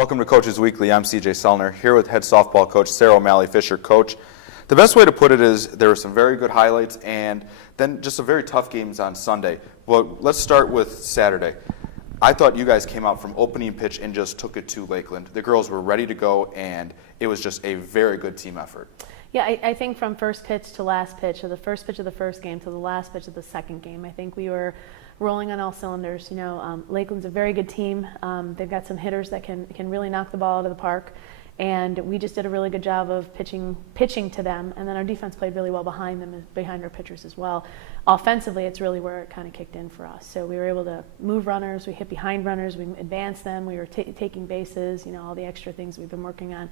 Welcome to Coaches Weekly. I'm CJ Sellner, here with head softball coach Sarah O'Malley Fisher. Coach, the best way to put it is there were some very good highlights and then just some very tough games on Sunday. Well, let's start with Saturday. I thought you guys came out from opening pitch and just took it to Lakeland. The girls were ready to go, and it was just a very good team effort. Yeah, I think from first pitch to last pitch, or the first pitch of the first game to the last pitch of the second game, I think we were rolling on all cylinders. You know, Lakeland's a very good team. They've got some hitters that can really knock the ball out of the park, and we just did a really good job of pitching to them. And then our defense played really well behind them, behind our pitchers as well. Offensively, it's really where it kind of kicked in for us. So we were able to move runners, we hit behind runners, we advanced them, we were taking bases. You know, all the extra things we've been working on.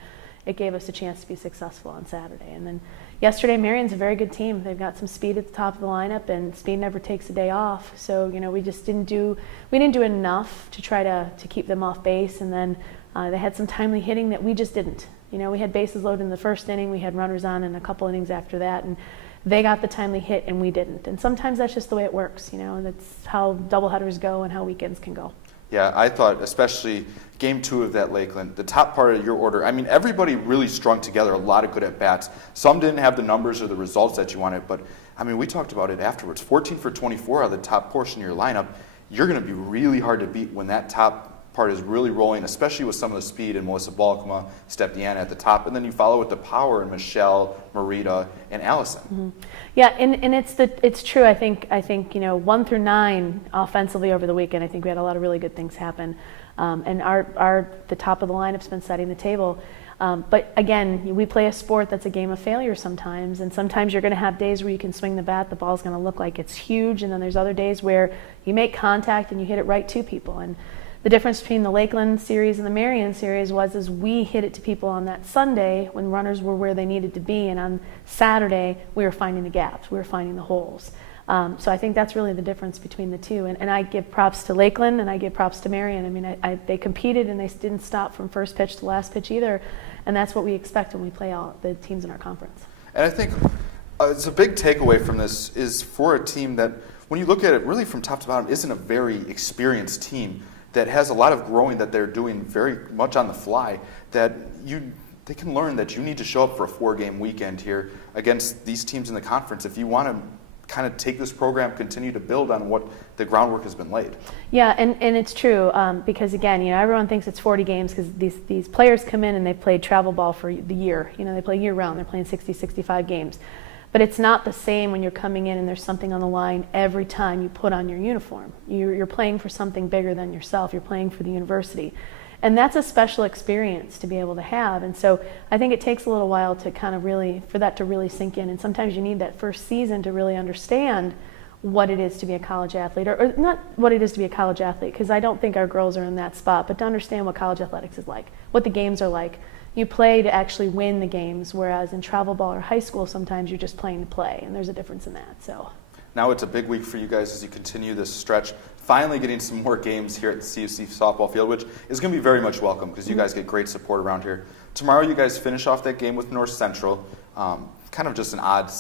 It gave us a chance to be successful on Saturday. And then yesterday, Marion's a very good team. They've got some speed at the top of the lineup, and speed never takes a day off. So, you know, we didn't do enough to try to keep them off base. And then they had some timely hitting that we just didn't. You know, we had bases loaded in the first inning. We had runners on in a couple innings after that, and they got the timely hit and we didn't. And sometimes that's just the way it works. You know, that's how doubleheaders go and how weekends can go. Yeah, I thought especially game 2 of that Lakeland, the top part of your order, I mean, everybody really strung together, a lot of good at-bats. Some didn't have the numbers or the results that you wanted, but, I mean, we talked about it afterwards. 14 for 24 out of the top portion of your lineup, you're going to be really hard to beat when that top part is really rolling, especially with some of the speed in Melissa Balkma, Steph Deanna at the top, and then you follow with the power in Michelle, Marita, and Allison. Mm-hmm. Yeah, and it's true. I think you know, 1 through 9 offensively over the weekend, I think we had a lot of really good things happen, and the top of the lineup's been setting the table. But again, we play a sport that's a game of failure sometimes, and sometimes you're going to have days where you can swing the bat, the ball's going to look like it's huge, and then there's other days where you make contact and you hit it right to people. And the difference between the Lakeland series and the Marion series was we hit it to people on that Sunday when runners were where they needed to be, and on Saturday we were finding the gaps, we were finding the holes. So I think that's really the difference between the two. And I give props to Lakeland and I give props to Marion. I mean, they competed and they didn't stop from first pitch to last pitch either, and that's what we expect when we play all the teams in our conference. And I think it's a big takeaway from this is for a team that, when you look at it really from top to bottom, isn't a very experienced team, that has a lot of growing that they're doing very much on the fly, that they can learn that you need to show up for a 4-game weekend here against these teams in the conference if you want to kind of take this program, continue to build on what the groundwork has been laid. Yeah, and it's true, because again, you know, everyone thinks it's 40 games because these players come in and they've played travel ball for the year. You know, they play year round, they're playing 60, 65 games. But it's not the same when you're coming in and there's something on the line every time you put on your uniform. You're playing for something bigger than yourself. You're playing for the university. And that's a special experience to be able to have. And so I think it takes a little while to kind of for that to really sink in. And sometimes you need that first season to really understand what it is to be a college athlete, or not what it is to be a college athlete, because I don't think our girls are in that spot, but to understand what college athletics is like, what the games are like. You play to actually win the games, whereas in travel ball or high school, sometimes you're just playing to play, and there's a difference in that. So now it's a big week for you guys as you continue this stretch, finally getting some more games here at the CUC Softball Field, which is going to be very much welcome because you guys get great support around here. Tomorrow you guys finish off that game with North Central, kind of just an odd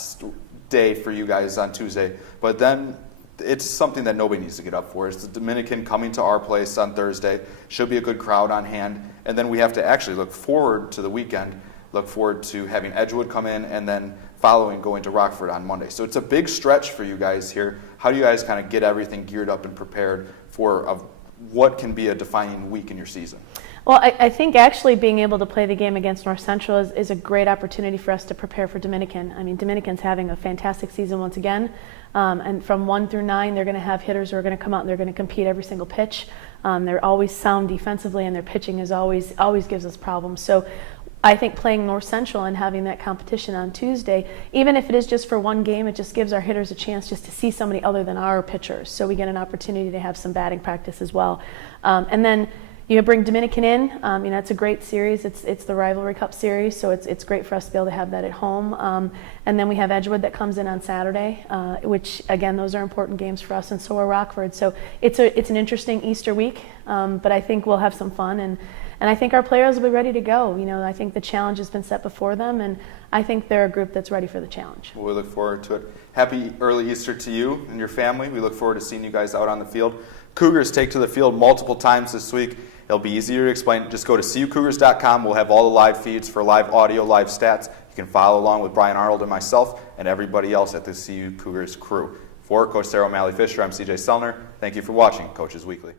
day for you guys on Tuesday, but then it's something that nobody needs to get up for. It's the Dominican coming to our place on Thursday. Should be a good crowd on hand. And then we have to actually look forward to the weekend, look forward to having Edgewood come in, and then following going to Rockford on Monday. So it's a big stretch for you guys here. How do you guys kind of get everything geared up and prepared for what can be a defining week in your season? Well, I think actually being able to play the game against North Central is a great opportunity for us to prepare for Dominican. I mean, Dominican's having a fantastic season once again. And from 1 through 9, they're going to have hitters who are going to come out and they're going to compete every single pitch. They're always sound defensively, and their pitching is always gives us problems. So I think playing North Central and having that competition on Tuesday, even if it is just for one game, it just gives our hitters a chance just to see somebody other than our pitchers. So we get an opportunity to have some batting practice as well. And then you bring Dominican in. You know, it's a great series. It's the Rivalry Cup series, so it's great for us to be able to have that at home. And then we have Edgewood that comes in on Saturday, which again, those are important games for us, and so are Rockford. So it's an interesting Easter week, but I think we'll have some fun, and I think our players will be ready to go. You know, I think the challenge has been set before them, and I think they're a group that's ready for the challenge. Well, we look forward to it. Happy early Easter to you and your family. We look forward to seeing you guys out on the field. Cougars take to the field multiple times this week. It'll be easier to explain. Just go to CUCougars.com. We'll have all the live feeds for live audio, live stats. You can follow along with Brian Arnold and myself and everybody else at the CU Cougars crew. For Coach Sarah O'Malley Fisher, I'm CJ Sellner. Thank you for watching Coaches Weekly.